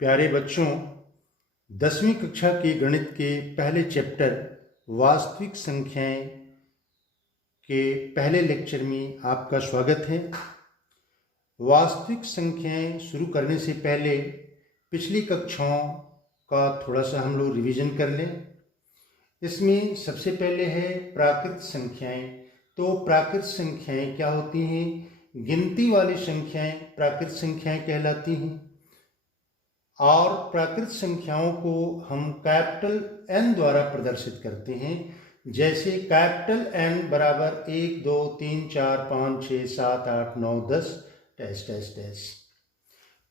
प्यारे बच्चों, 10वीं कक्षा के गणित के पहले चैप्टर वास्तविक संख्याएं के पहले लेक्चर में आपका स्वागत है। वास्तविक संख्याएं शुरू करने से पहले पिछली कक्षाओं का थोड़ा सा हम लोग रिवीजन कर लें। इसमें सबसे पहले है प्राकृत संख्याएं। तो प्राकृत संख्याएं क्या होती हैं? गिनती वाली संख्याएं प्राकृत संख्याएं कहलाती हैं और प्राकृत संख्याओं को हम कैपिटल N द्वारा प्रदर्शित करते हैं। जैसे कैपिटल N बराबर 1 2 3 4 5 6 7 8 9 10 डैश डैश डैश।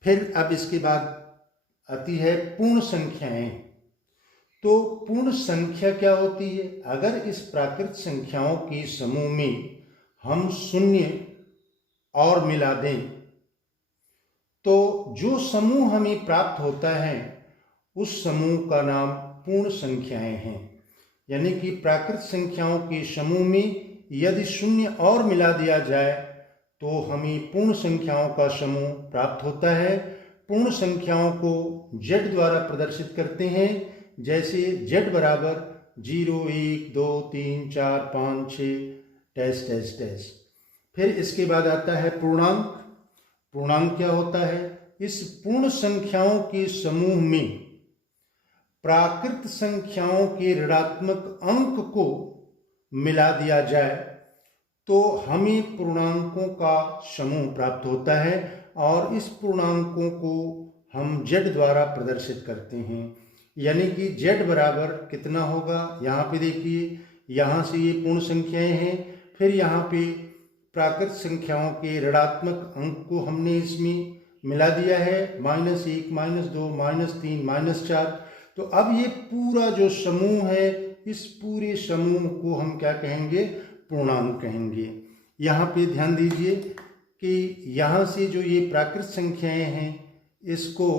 फिर अब इसके बाद आती है पूर्ण संख्याएं। तो पूर्ण संख्या क्या होती है? अगर इस प्राकृत संख्याओं के समूह में हम शून्य और मिला दें तो जो समूह हमें प्राप्त होता है उस समूह का नाम पूर्ण संख्याएं हैं। यानी कि प्राकृत संख्याओं के समूह में यदि शून्य और मिला दिया जाए तो हमें पूर्ण संख्याओं का समूह प्राप्त होता है। पूर्ण संख्याओं को z द्वारा प्रदर्शित करते हैं। जैसे z बराबर 0 1 2 3 4 5 6 डैश डैश डैश। फिर इसके बाद आता है पूर्णांक। पूर्णांक क्या होता है? इस पूर्ण संख्याओं के समूह में प्राकृत संख्याओं के ऋणात्मक अंक को मिला दिया जाए तो हमें पूर्णांकों का समूह प्राप्त होता है और इस पूर्णांकों को हम z द्वारा प्रदर्शित करते हैं। यानी कि z बराबर कितना होगा? यहाँ पे देखिए, यहाँ से ये पूर्ण संख्याएं हैं, फिर यहाँ पे प्राकृत संख्याओं के ऋणात्मक अंक को हमने इसमें मिला दिया है, -1 -2 -3 -4। तो अब ये पूरा जो समूह है, इस पूरे समूह को हम क्या कहेंगे? पूर्णांक कहेंगे। यहाँ पे ध्यान दीजिए कि यहाँ से जो ये प्राकृत संख्याएं हैं इसको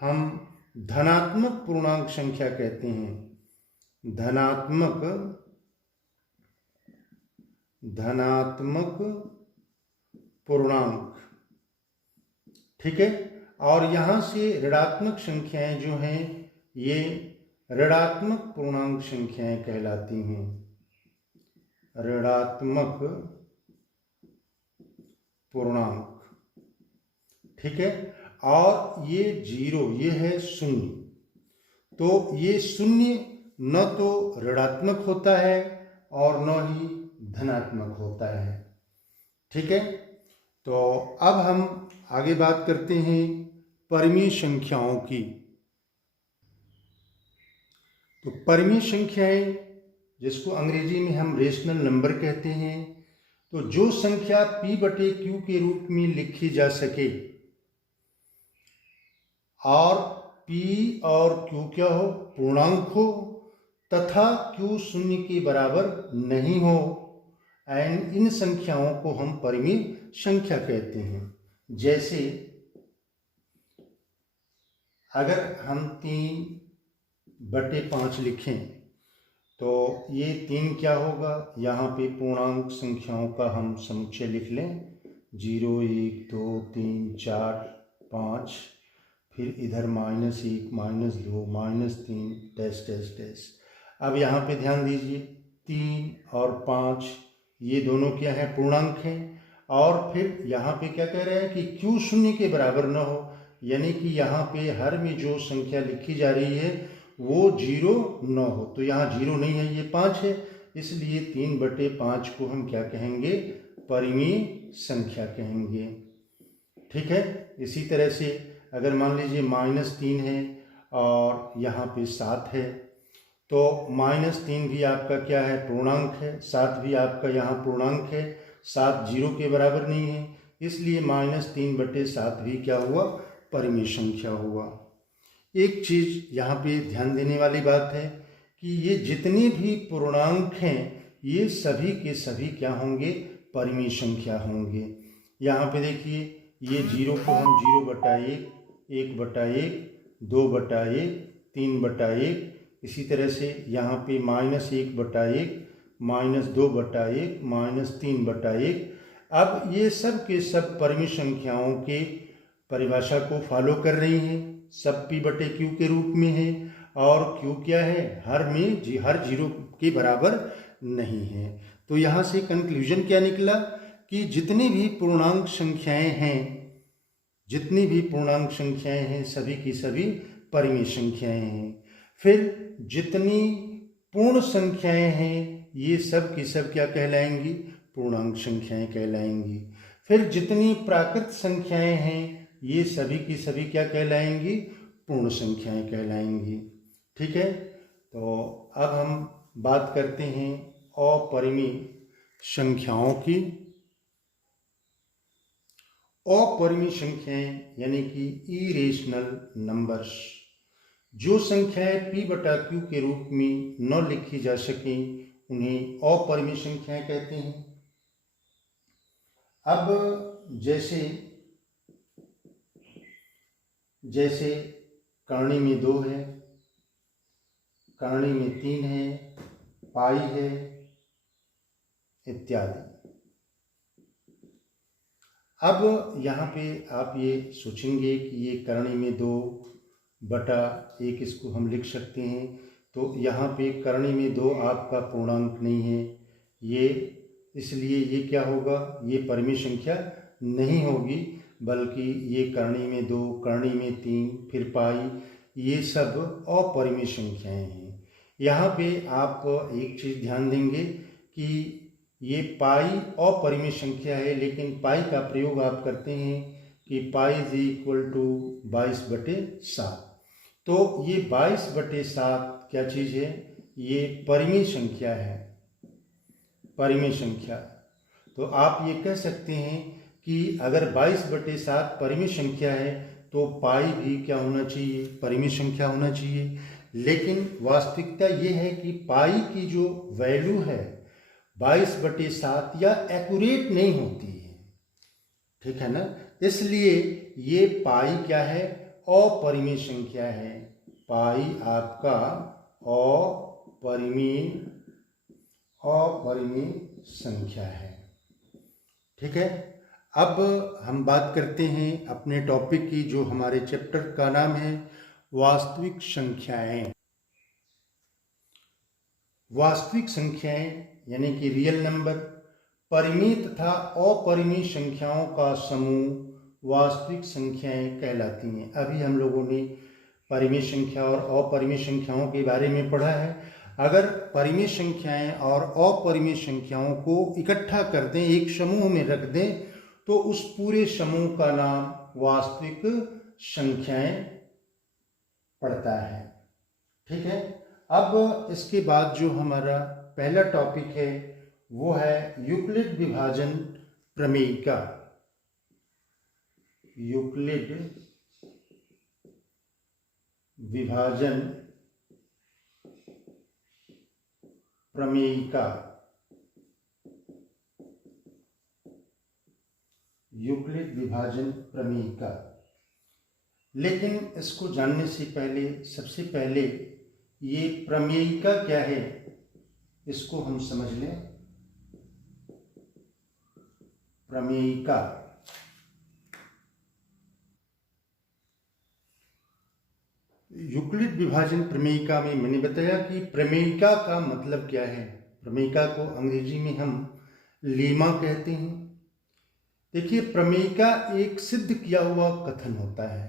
हम धनात्मक पूर्णांक संख्या कहते हैं। धनात्मक पूर्णांक, ठीक है। और यहाँ से ऋणात्मक संख्याएं जो हैं ये ऋणात्मक पूर्णांक संख्याएं कहलाती हैं। ऋणात्मक पूर्णांक, ठीक है। और ये 0, ये है शून्य। तो ये शून्य न तो ऋणात्मक होता है और न ही धनात्मक होता है, ठीक है। तो अब हम आगे बात करते हैं परिमेय संख्याओं की। तो परिमेय संख्याएं, जिसको अंग्रेजी में हम रेशनल नंबर कहते हैं, तो जो संख्या p/q के रूप में लिखी जा सके और p और q क्या हो? पूर्णांक हो तथा q शून्य के बराबर नहीं हो, एंड इन संख्याओं को हम परिमेय संख्या कहते हैं। जैसे अगर हम 3/5 लिखें तो ये 3 क्या होगा? यहाँ पे पूर्णांक संख्याओं का हम समुच्चय लिख लें, 0 1 2 3 4 5, फिर इधर -1 -2 -3 डैश डैश डैश। अब यहाँ पे ध्यान दीजिए, 3 और 5 ये दोनों क्या है? पूर्णांक हैं। और फिर यहाँ पे क्या कह रहे हैं कि q शून्य के बराबर न हो, यानी कि यहाँ पे हर में जो संख्या लिखी जा रही है वो 0 न हो। तो यहाँ 0 नहीं है, ये 5 है, इसलिए 3/5 को हम क्या कहेंगे? परिमेय संख्या कहेंगे, ठीक है। इसी तरह से अगर मान लीजिए -3 है और यहाँ पे 7 है तो -3 भी आपका क्या है? पूर्णांक है। 7 भी आपका यहाँ पूर्णांक है। 7 0 के बराबर नहीं है, इसलिए -3/7 भी क्या हुआ? परिमेय संख्या हुआ। एक चीज़ यहाँ पे ध्यान देने वाली बात है कि ये जितने भी पूर्णांक हैं ये सभी के सभी क्या होंगे? परिमेय संख्या होंगे। यहाँ पे देखिए, ये 0 को हम 0/1 1/1 2/1 3/1, इसी तरह से यहाँ पे -1/1 -2/1 -3/1। अब ये सब के सब परिमेय संख्याओं के परिभाषा को फॉलो कर रही हैं। सब p बटे q के रूप में है और q क्या है, हर जीरो के बराबर नहीं है। तो यहाँ से कंक्लूजन क्या निकला कि जितनी भी पूर्णांक संख्याएं हैं सभी की सभी परिमेय संख्याएं हैं। फिर जितनी पूर्ण संख्याएं हैं ये सब की सब क्या कहलाएंगी, पूर्णांक संख्याएं कहलाएंगी। फिर जितनी प्राकृत संख्याएं हैं ये सभी की सभी क्या कहलाएंगी, पूर्ण संख्याएं कहलाएंगी। ठीक है, तो अब हम बात करते हैं अपरिमेय संख्याओं की। अपरिमेय संख्याएं यानी कि इरेशनल नंबर्स, जो संख्याएं p बटा q के रूप में न लिखी जा सकें उन्हें अपरिमेय संख्याएं कहते हैं। अब जैसे करणी में 2 है, करणी में 3 है, पाई है इत्यादि। अब यहाँ पे आप ये सोचेंगे कि ये करणी में 2 बटा 1 इसको हम लिख सकते हैं, तो यहाँ पे करणी में 2 आपका पूर्णांक नहीं है, ये इसलिए ये क्या होगा, ये परिमेय संख्या नहीं होगी, बल्कि ये करणी में 2, करणी में 3, फिर पाई, ये सब अपरिमेय संख्याएं हैं। यहाँ पे आप एक चीज़ ध्यान देंगे कि ये पाई अपरिमेय संख्या है, लेकिन पाई का प्रयोग आप करते हैं कि पाई इज इक्वल टू 22/7। तो ये 22/7 क्या चीज़ है, ये परिमेय संख्या है, परिमेय संख्या। तो आप ये कह सकते हैं कि अगर 22/7 परिमेय संख्या है तो पाई भी क्या होना चाहिए, परिमेय संख्या होना चाहिए। लेकिन वास्तविकता ये है कि पाई की जो वैल्यू है 22/7 या एक्यूरेट नहीं होती है, ठीक है ना, इसलिए ये पाई क्या है, अपरिमेय संख्या है। पाई आपका अपरिमेय संख्या है। ठीक है, अब हम बात करते हैं अपने टॉपिक की, जो हमारे चैप्टर का नाम है वास्तविक संख्याएं। वास्तविक संख्याएं यानी कि रियल नंबर, परिमेय तथा अपरिमेय संख्याओं का समूह वास्तविक संख्याएं कहलाती हैं। अभी हम लोगों ने परिमेय संख्या और अपरिमेय संख्याओं के बारे में पढ़ा है। अगर परिमेय संख्याएं और अपरिमेय संख्याओं को इकट्ठा कर दें, एक समूह में रख दें, तो उस पूरे समूह का नाम वास्तविक संख्याएं पड़ता है। ठीक है, अब इसके बाद जो हमारा पहला टॉपिक है वो है यूक्लिड विभाजन प्रमेयिका। यूक्लिड विभाजन प्रमेयिका। यूक्लिड विभाजन प्रमेयिका। लेकिन इसको जानने से पहले सबसे पहले ये प्रमेयिका क्या है इसको हम समझ लें। प्रमेयिका, यूक्लिड विभाजन प्रमेयिका में मैंने बताया कि प्रमेयिका का मतलब क्या है। प्रमेयिका को अंग्रेजी में हम लेमा कहते हैं। देखिए, प्रमेयिका एक सिद्ध किया हुआ कथन होता है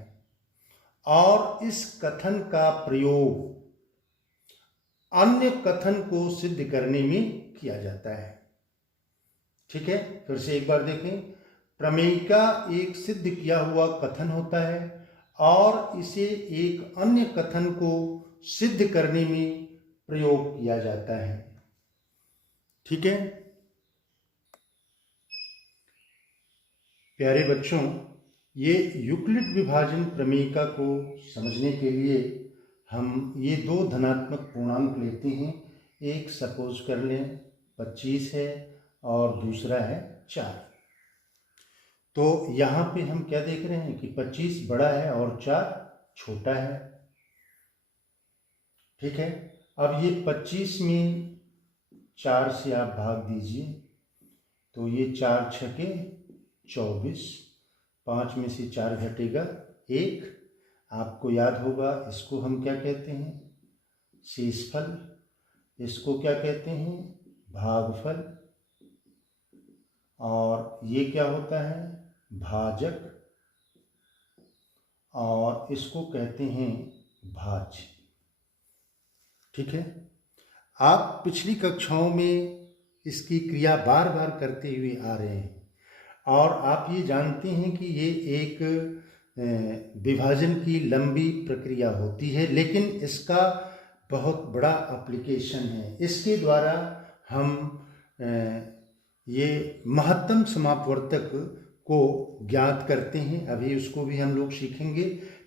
और इस कथन का प्रयोग अन्य कथन को सिद्ध करने में किया जाता है। ठीक है, फिर से एक बार देखें। प्रमेयिका एक सिद्ध किया हुआ कथन होता है और इसे एक अन्य कथन को सिद्ध करने में प्रयोग किया जाता है। ठीक है प्यारे बच्चों, ये यूक्लिड विभाजन प्रमेयिका को समझने के लिए हम ये दो धनात्मक पूर्णांक लेते हैं। एक सपोज कर लें 25 है और दूसरा है 4। तो यहाँ पे हम क्या देख रहे हैं कि 25 बड़ा है और 4 छोटा है। ठीक है, अब ये 25 में 4 से आप भाग दीजिए तो ये 4 छके 24, 5 में से 4 घटेगा 1। आपको याद होगा इसको हम क्या कहते हैं, शेषफल। इसको क्या कहते हैं, भागफल। और ये क्या होता है, भाजक। और इसको कहते हैं भाज्य। ठीक है। आप पिछली कक्षाओं में इसकी क्रिया बार बार करते हुए आ रहे हैं और आप ये जानते हैं कि ये एक विभाजन की लंबी प्रक्रिया होती है, लेकिन इसका बहुत बड़ा एप्लीकेशन है। इसके द्वारा हम ये महत्तम समापवर्तक को ज्ञात करते हैं। अभी उसको भी हम लोग सीखेंगे।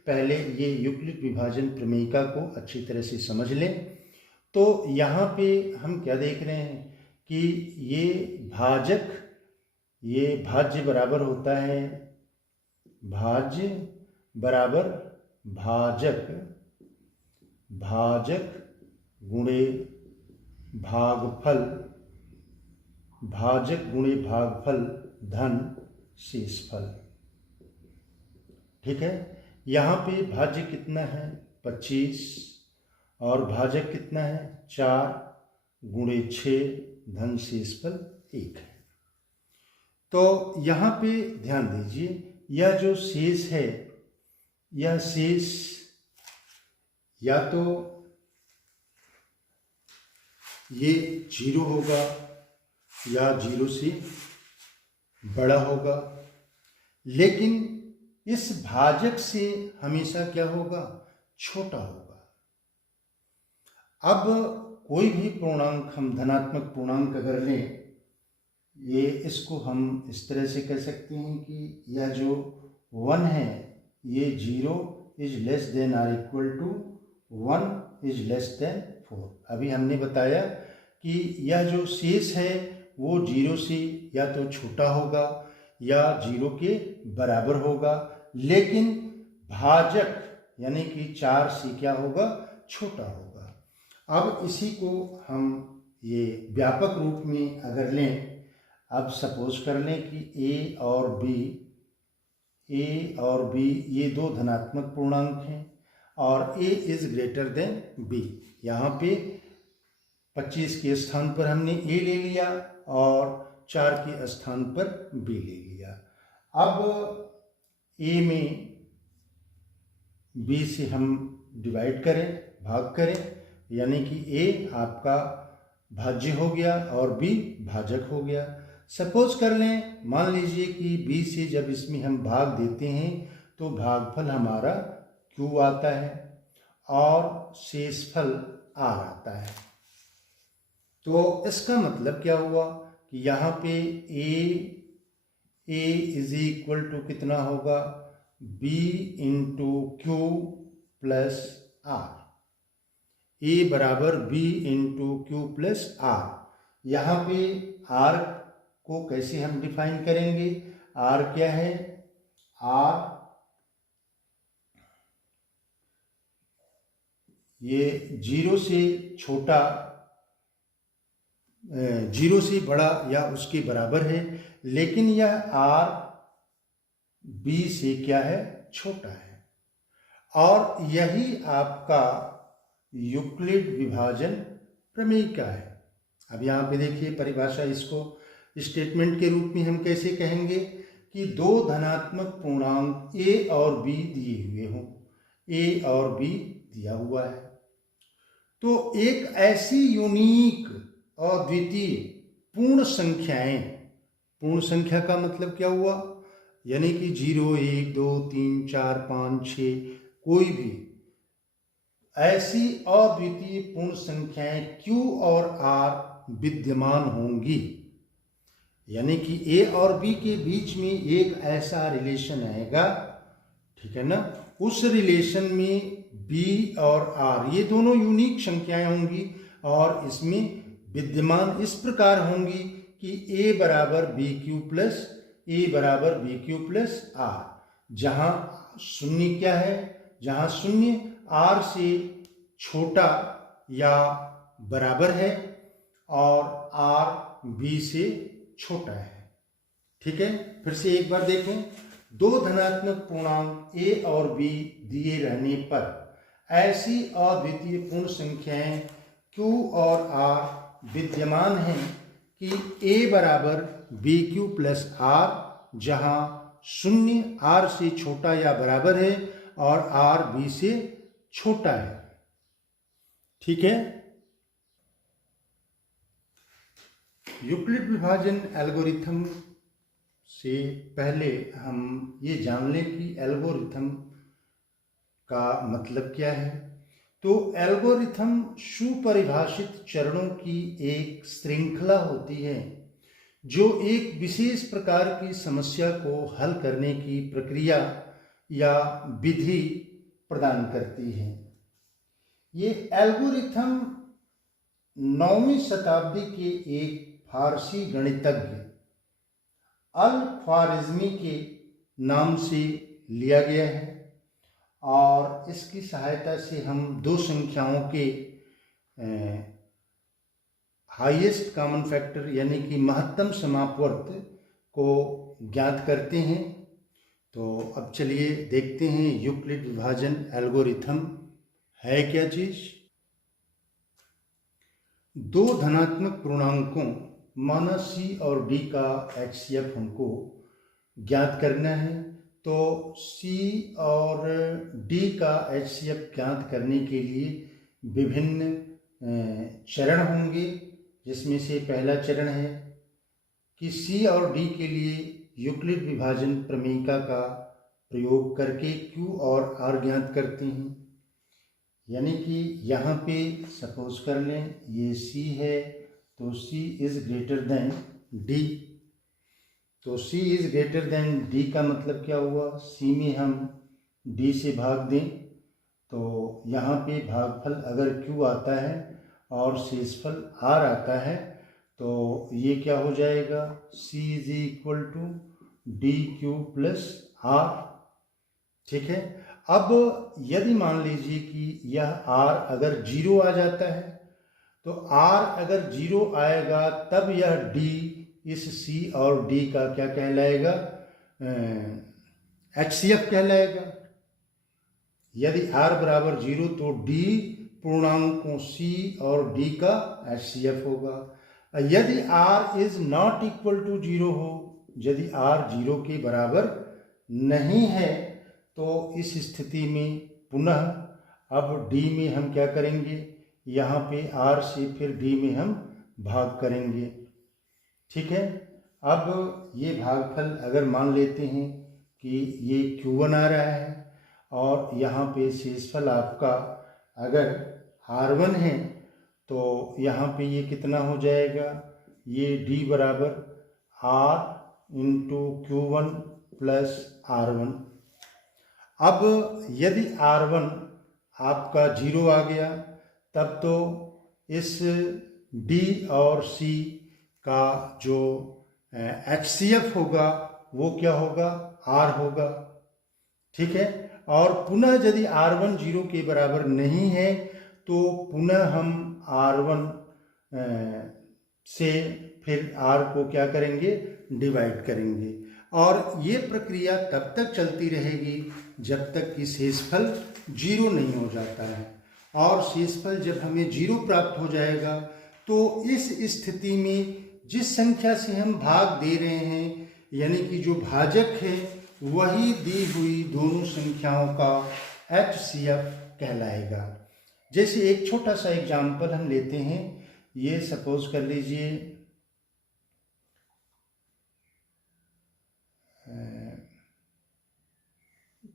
पहले ये यूक्लिड विभाजन प्रमेयिका को अच्छी तरह से समझ लें। तो यहाँ पे हम क्या देख रहे हैं कि ये भाजक, ये भाज्य बराबर होता है भाज्य बराबर भाजक, भाजक गुणे भागफल, भाजक गुणे भागफल धन शेषफल। ठीक है। यहाँ पे भाज्य कितना है 25 और भाजक कितना है 4 गुणे 6 धन शेषफल 1 है। तो यहाँ पे ध्यान दीजिए, यह जो शेष है, यह शेष या तो ये 0 होगा या 0 से बड़ा होगा, लेकिन इस भाजक से हमेशा क्या होगा, छोटा होगा। अब कोई भी पूर्णांक हम धनात्मक पूर्णांक अगर लें, ये इसको हम इस तरह से कह सकते हैं कि यह जो 1 है ये 0 is less than or equal to 1 is less than 4। अभी हमने बताया कि यह जो शेष है वो 0 से या तो छोटा होगा या 0 के बराबर होगा, लेकिन भाजक यानी कि 4 से क्या होगा, छोटा होगा। अब इसी को हम ये व्यापक रूप में अगर लें, अब सपोज कर लें कि ए और बी ये दो धनात्मक पूर्णांक हैं और ए इज ग्रेटर देन बी। यहाँ पे 25 के स्थान पर हमने ए ले लिया और 4 के स्थान पर बी ले लिया। अब ए में बी से हम डिवाइड करें, भाग करें, यानी कि ए आपका भाज्य हो गया और बी भाजक हो गया। सपोज कर लें, मान लीजिए कि बी से जब इसमें हम भाग देते हैं तो भागफल हमारा क्यू आता है और शेषफल आर आता है। तो इसका मतलब क्या हुआ कि यहाँ पे ए इज इक्वल टू कितना होगा, B into Q plus R. A बराबर B into Q plus R. यहाँ पे आर को कैसे हम डिफाइन करेंगे, आर क्या है, आर ये 0 से छोटा, 0 से बड़ा या उसके बराबर है, लेकिन यह आर बी से क्या है, छोटा है। और यही आपका यूक्लिड विभाजन प्रमेयिका है। अब यहाँ पे देखिए परिभाषा, इसको स्टेटमेंट के रूप में हम कैसे कहेंगे कि दो धनात्मक पूर्णांक ए और बी दिए हुए हों, ए और बी दिया हुआ है, तो एक ऐसी यूनिक और द्वितीय पूर्ण संख्याएं, पूर्ण संख्या का मतलब क्या हुआ, यानी कि 0, 1, 2, 3, 4, 5, 6 कोई भी ऐसी अद्वितीय पूर्ण संख्याएं Q और R विद्यमान होंगी, यानी कि A और B के बीच में एक ऐसा रिलेशन आएगा, ठीक है ना। उस रिलेशन में B और R ये दोनों यूनिक संख्याएं होंगी और इसमें विद्यमान इस प्रकार होंगी कि A बराबर BQ प्लस A बराबर BQ प्लस R, जहाँ शून्य क्या है, जहाँ शून्य R से छोटा या बराबर है और R B से छोटा है। ठीक है, फिर से एक बार देखें, दो धनात्मक पूर्णांक a और b दिए रहने पर ऐसी अद्वितीय पूर्ण संख्याएं q और r विद्यमान हैं कि a बराबर बी क्यू प्लस आर, जहां शून्य r से छोटा या बराबर है और r b से छोटा है। ठीक है। यूक्लिड विभाजन एल्गोरिथम से पहले हम ये जान लें कि एल्गोरिथम का मतलब क्या है। तो एल्गोरिथम सुपरिभाषित चरणों की एक श्रृंखला होती है जो एक विशेष प्रकार की समस्या को हल करने की प्रक्रिया या विधि प्रदान करती है। ये एल्गोरिथम 9वीं शताब्दी के एक फारसी गणितज्ञ अल-ख्वारिज़्मी के नाम से लिया गया है और इसकी सहायता से हम दो संख्याओं के हाईएस्ट कॉमन फैक्टर यानी कि महत्तम समापवर्त को ज्ञात करते हैं। तो अब चलिए देखते हैं यूक्लिड विभाजन एल्गोरिथम है क्या चीज। दो धनात्मक पूर्णांकों माना c और d का HCF हमको ज्ञात करना है। तो c और d का HCF ज्ञात करने के लिए विभिन्न चरण होंगे, जिसमें से पहला चरण है कि c और d के लिए यूक्लिड विभाजन प्रमेयिका का प्रयोग करके q और r ज्ञात करते हैं। यानी कि यहाँ पे सपोज कर लें ये c है तो c is greater than d। तो c is greater than d का मतलब क्या हुआ, c में हम d से भाग दें तो यहाँ पे भागफल अगर q आता है और शेषफल r आता है तो ये क्या हो जाएगा, c is equal to D Q plus r। ठीक है। अब यदि मान लीजिए कि यह r अगर 0 आ जाता है तो r अगर 0 आएगा तब यह d इस c और d का क्या कहलाएगा, HCF कहलाएगा। यदि r बराबर 0 तो d पूर्णांकों c और d का HCF होगा। यदि r is not equal to 0 हो, यदि r 0 के बराबर नहीं है तो इस स्थिति में पुनः अब d में हम क्या करेंगे, यहाँ पे r से फिर d में हम भाग करेंगे। ठीक है। अब ये भागफल अगर मान लेते हैं कि ये Q1 आ रहा है और यहाँ पे शेषफल आपका अगर R1 है तो यहाँ पे ये कितना हो जाएगा, ये d बराबर r into Q1 plus R1। अब यदि R1 आपका 0 आ गया तब तो इस d और c का जो HCF होगा वो क्या होगा, r होगा। ठीक है। और पुनः यदि R1 0 के बराबर नहीं है तो पुनः हम R1 से फिर R को क्या करेंगे, डिवाइड करेंगे और ये प्रक्रिया तब तक चलती रहेगी जब तक कि शेषफल 0 नहीं हो जाता है। और शेषफल जब हमें 0 प्राप्त हो जाएगा तो इस स्थिति में जिस संख्या से हम भाग दे रहे हैं यानी कि जो भाजक है वही दी हुई दोनों संख्याओं का HCF कहलाएगा। जैसे एक छोटा सा एग्जाम्पल हम लेते हैं, ये सपोज कर लीजिए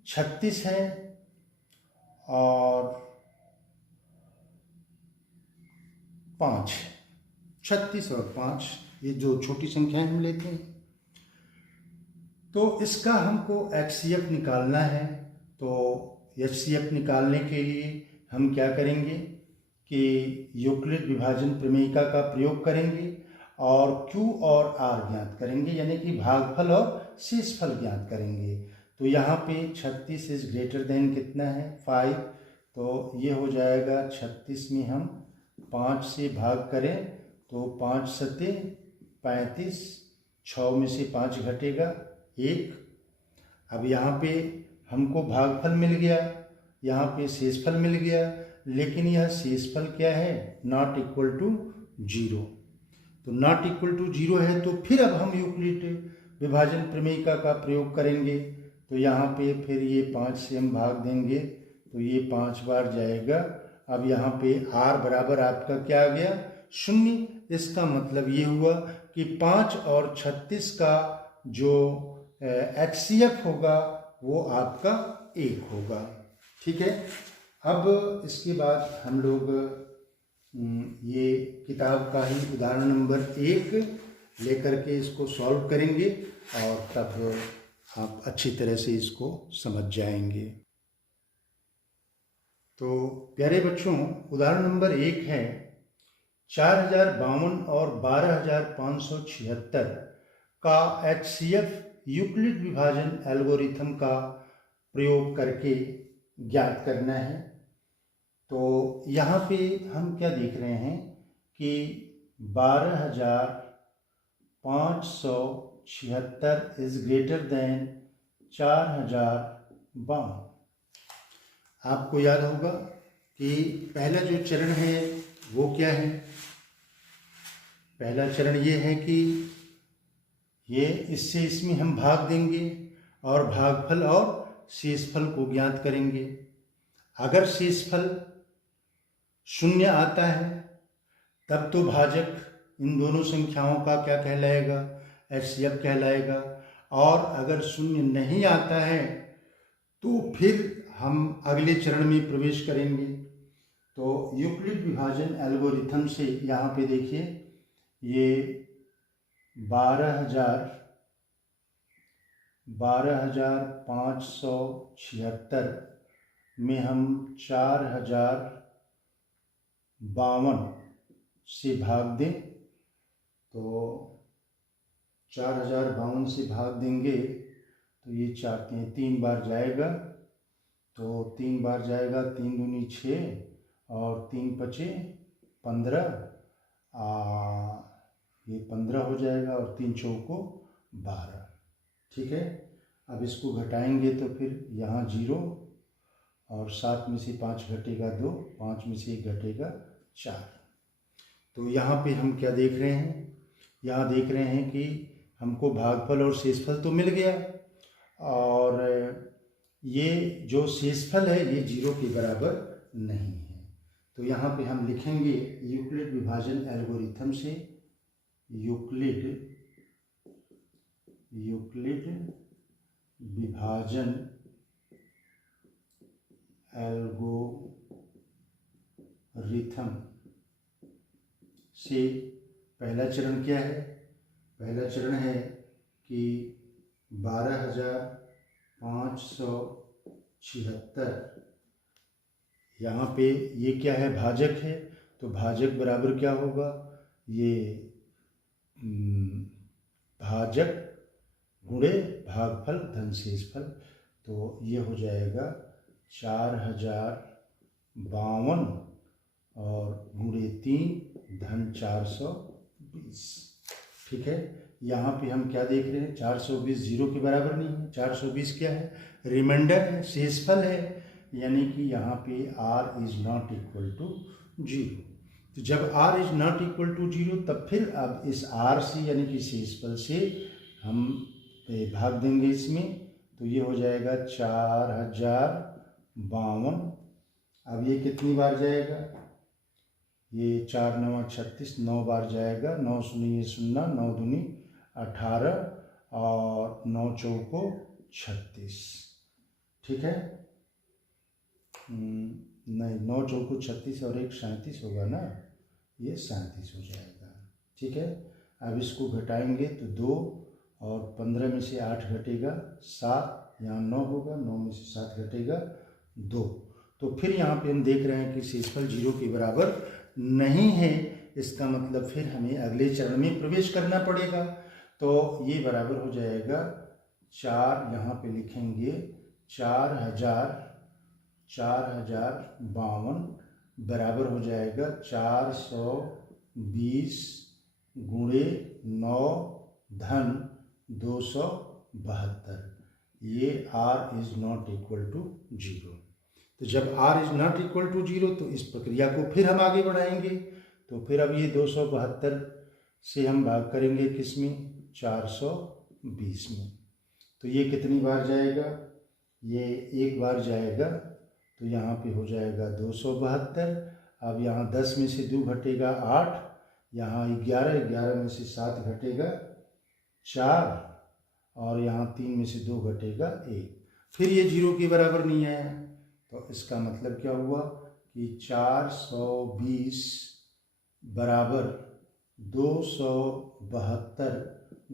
36 है और 5, 36 और 5 ये जो छोटी संख्याएं हम लेते हैं तो इसका हमको HCF निकालना है। तो HCF निकालने के लिए हम क्या करेंगे कि यूक्लिड विभाजन प्रमेयिका का प्रयोग करेंगे और Q और R ज्ञात करेंगे, यानी कि भागफल और शेषफल ज्ञात करेंगे। तो यहाँ पे 36 इज ग्रेटर देन कितना है, 5। तो ये हो जाएगा 36 में हम 5 से भाग करें तो 5 सते 35, 6 में से 5 घटेगा 1। अब यहाँ पे हमको भागफल मिल गया, यहाँ पे शेषफल मिल गया, लेकिन यह शेषफल क्या है, नॉट इक्वल टू जीरो। तो नॉट इक्वल टू जीरो है, तो फिर अब हम यूक्लिड विभाजन प्रमेयिका का प्रयोग करेंगे। तो यहाँ पे फिर ये 5 से हम भाग देंगे, तो ये 5 बार जाएगा। अब यहाँ पे r बराबर आपका क्या आ गया, 0। इसका मतलब ये हुआ कि 5 और 36 का जो HCF होगा वो आपका 1 होगा। ठीक है। अब इसके बाद हम लोग ये किताब का ही उदाहरण नंबर 1 लेकर के इसको सॉल्व करेंगे और तब आप अच्छी तरह से इसको समझ जाएंगे। तो प्यारे बच्चों, उदाहरण नंबर 1 है 4052 और 12576 का HCF यूक्लिड विभाजन एल्गोरिथम का प्रयोग करके ज्ञात करना है। तो यहाँ पे हम क्या देख रहे हैं कि 12576 इज ग्रेटर देन 4052। आपको याद होगा कि पहला जो चरण है वो क्या है, पहला चरण ये है कि ये इससे इसमें हम भाग देंगे और भागफल और शेषफल को ज्ञात करेंगे। अगर शेषफल 0 आता है तब तो भाजक इन दोनों संख्याओं का क्या कहलाएगा, HCF कहलाएगा। और अगर 0 नहीं आता है तो फिर हम अगले चरण में प्रवेश करेंगे। तो यूक्लिड विभाजन एल्गोरिथम से यहाँ पे देखिए, ये 12576 में हम 4052 से भाग दें, तो 4052 से भाग देंगे तो ये 3 बार जाएगा, तो 3 बार जाएगा, 3 दूनी 6 और 3 पचे 15, ये 15 हो जाएगा और 3 चौको 12। ठीक है। अब इसको घटाएंगे तो फिर यहाँ 0 और 7 में से 5 घटेगा 2, 5 में से 1 घटेगा 4। तो यहाँ पे हम क्या देख रहे हैं, यहाँ देख रहे हैं कि हमको भागफल और शेषफल तो मिल गया, और ये जो शेषफल है ये 0 के बराबर नहीं है। तो यहाँ पे हम लिखेंगे यूक्लिड विभाजन एल्गोरिथम से, यूक्लिड विभाजन एल्गोरिथम से पहला चरण क्या है, पहला चरण है कि 12576, यहाँ पे ये क्या है, भाजक है, तो भाजक बराबर क्या होगा, ये भाजक गुणे भागफल धन शेषफल, तो ये हो जाएगा 4052 और गुणे 3 धन 420। ठीक है। यहाँ पे हम क्या देख रहे हैं, 420 0 के बराबर नहीं है, 420 क्या है, रिमाइंडर है, शेषफल है, यानी कि यहाँ पे r is not equal to 0। तो जब r is not equal to 0 तब फिर अब इस r से यानी कि शेषफल से हम भाग देंगे इसमें, तो ये हो जाएगा 4052। अब ये कितनी बार जाएगा, ये 4 9 36, 9 बार जाएगा, 9 शून्य 0, 9 दूनी 18 और 9 चौको 36। ठीक है, नहीं 9 चौको 36 और 1 37 होगा ना, ये 37 हो जाएगा। ठीक है। अब इसको घटाएंगे तो 2 और 15 में से 8 घटेगा 7, यहाँ 9 होगा, 9 में से 7 घटेगा 2। तो फिर यहाँ पे हम देख रहे हैं कि शेषफल 0 के बराबर नहीं है, इसका मतलब फिर हमें अगले चरण में प्रवेश करना पड़ेगा। तो ये बराबर हो जाएगा 4, यहाँ पे लिखेंगे 4052 बराबर हो जाएगा 420 गुणे 9 धन 272, ये r is not equal to 0। तो जब r is not equal to 0 तो इस प्रक्रिया को फिर हम आगे बढ़ाएंगे। तो फिर अब ये 272 से हम भाग करेंगे किस में, 420 में। तो ये कितनी बार जाएगा, ये एक बार जाएगा, तो यहाँ पे हो जाएगा 272। अब यहाँ 10 में से 2 घटेगा 8, यहाँ 11 में से 7 घटेगा 4, और यहाँ 3 में से 2 घटेगा 1। फिर ये 0 के बराबर नहीं आया, तो इसका मतलब क्या हुआ कि 420 बराबर 272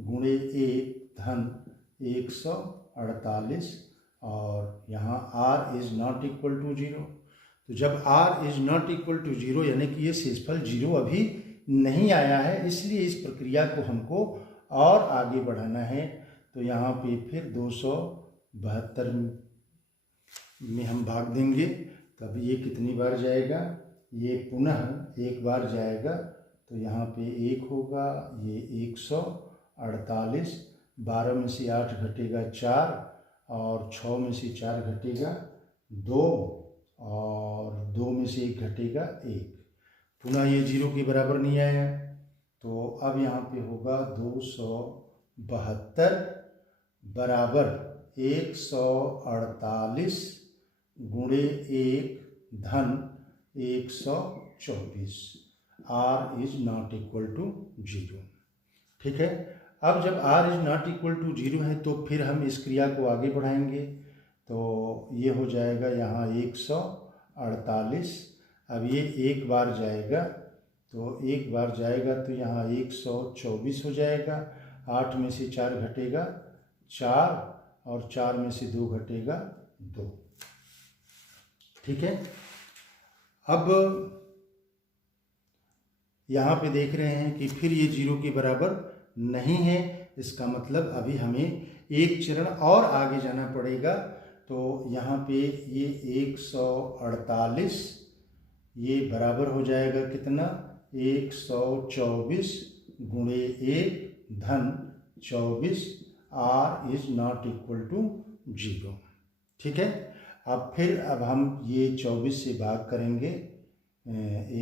गुणे 1 धन 148, और यहाँ r is not equal to 0। तो जब r is not equal to 0 यानी कि ये शेषफल 0 अभी नहीं आया है, इसलिए इस प्रक्रिया को हमको और आगे बढ़ाना है। तो यहाँ पे फिर 272 में हम भाग देंगे, तब ये कितनी बार जाएगा, ये पुनः एक बार जाएगा। तो यहाँ पे 1 होगा, ये 148, 12 में से 8 घटेगा 4, और 6 में से 4 घटेगा 2, और 2 में से 1 घटेगा 1। पुनः ये 0 के बराबर नहीं आया, तो अब यहाँ पे होगा 272 बराबर 148 गुणे 1 धन 124, r is not equal to 0। ठीक है, अब जब r is not equal to 0 है तो फिर हम इस क्रिया को आगे बढ़ाएंगे। तो ये हो जाएगा यहाँ 148, अब ये एक बार जाएगा, तो एक बार जाएगा तो यहाँ 124 हो जाएगा। 8 में से 4 घटेगा 4, और 4 में से 2 घटेगा 2। ठीक है, अब यहाँ पे देख रहे हैं कि फिर ये 0 के बराबर नहीं है, इसका मतलब अभी हमें एक चरण और आगे जाना पड़ेगा। तो यहाँ पे ये 148 ये बराबर हो जाएगा कितना, 124 गुणे 1 धन 24, r is not equal to 0। ठीक है, अब हम ये 24 से भाग करेंगे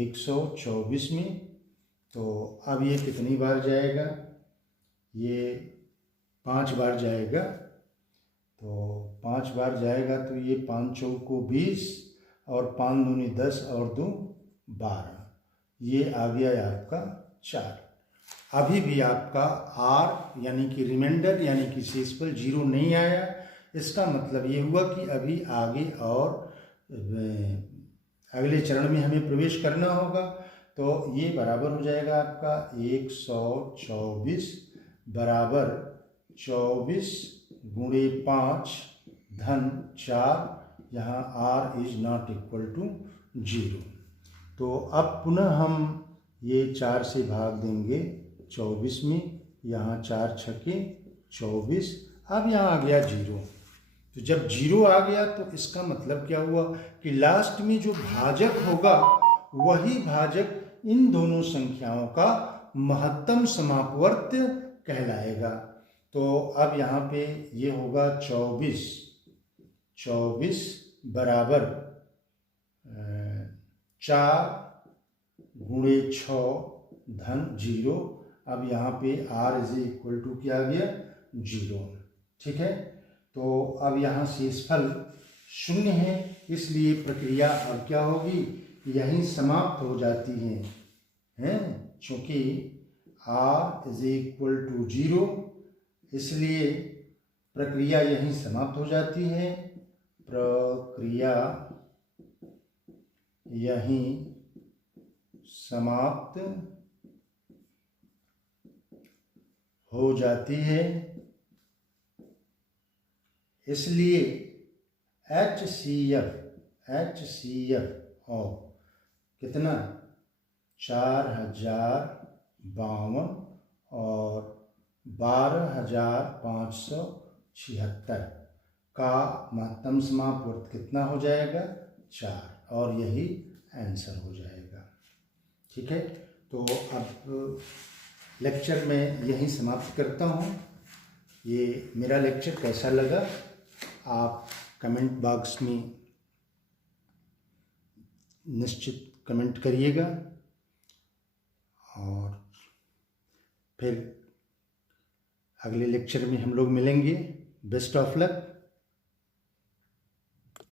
124 में। तो अब ये कितनी बार जाएगा, ये 5 बार जाएगा। तो 5 बार जाएगा तो ये 5 चौको 20, और 5 दूनी 10, और 2 12, ये आ गया आपका 4। अभी भी आपका r यानी कि रिमाइंडर यानी कि शेषफल 0 नहीं आया। इसका मतलब ये हुआ कि अभी आगे और अगले चरण में हमें प्रवेश करना होगा। तो ये बराबर हो जाएगा आपका 124 बराबर 24 गुणे 5 धन 4, यहाँ r is not equal to 0। तो अब पुनः हम ये 4 से भाग देंगे 24 में, यहाँ 4 छके 24, अब यहाँ आ गया 0। तो जब 0 आ गया तो इसका मतलब क्या हुआ कि लास्ट में जो भाजक होगा वही भाजक इन दोनों संख्याओं का महत्तम समापवर्त्य कहलाएगा। तो अब यहाँ पे ये होगा 24 बराबर 4 गुणे 6 धन 0। अब यहाँ पे r इज इक्वल टू क्या आ गया, 0। ठीक है, तो अब यहाँ शेषफल 0 है, इसलिए प्रक्रिया अब क्या होगी, यहीं समाप्त हो जाती हैं। चूँकि r इज इक्वल टू 0, इसलिए प्रक्रिया यहीं समाप्त हो जाती है। प्रक्रिया यहीं समाप्त हो जाती है, इसलिए HCF ऑफ कितना 4052 और 12576 का महत्तम समापवर्त कितना हो जाएगा, 4, और यही आंसर हो जाएगा। ठीक है, तो अब लेक्चर में यहीं समाप्त करता हूँ। ये मेरा लेक्चर कैसा लगा आप कमेंट बॉक्स में निश्चित कमेंट करिएगा और फिर अगले लेक्चर में हम लोग मिलेंगे। Best of luck.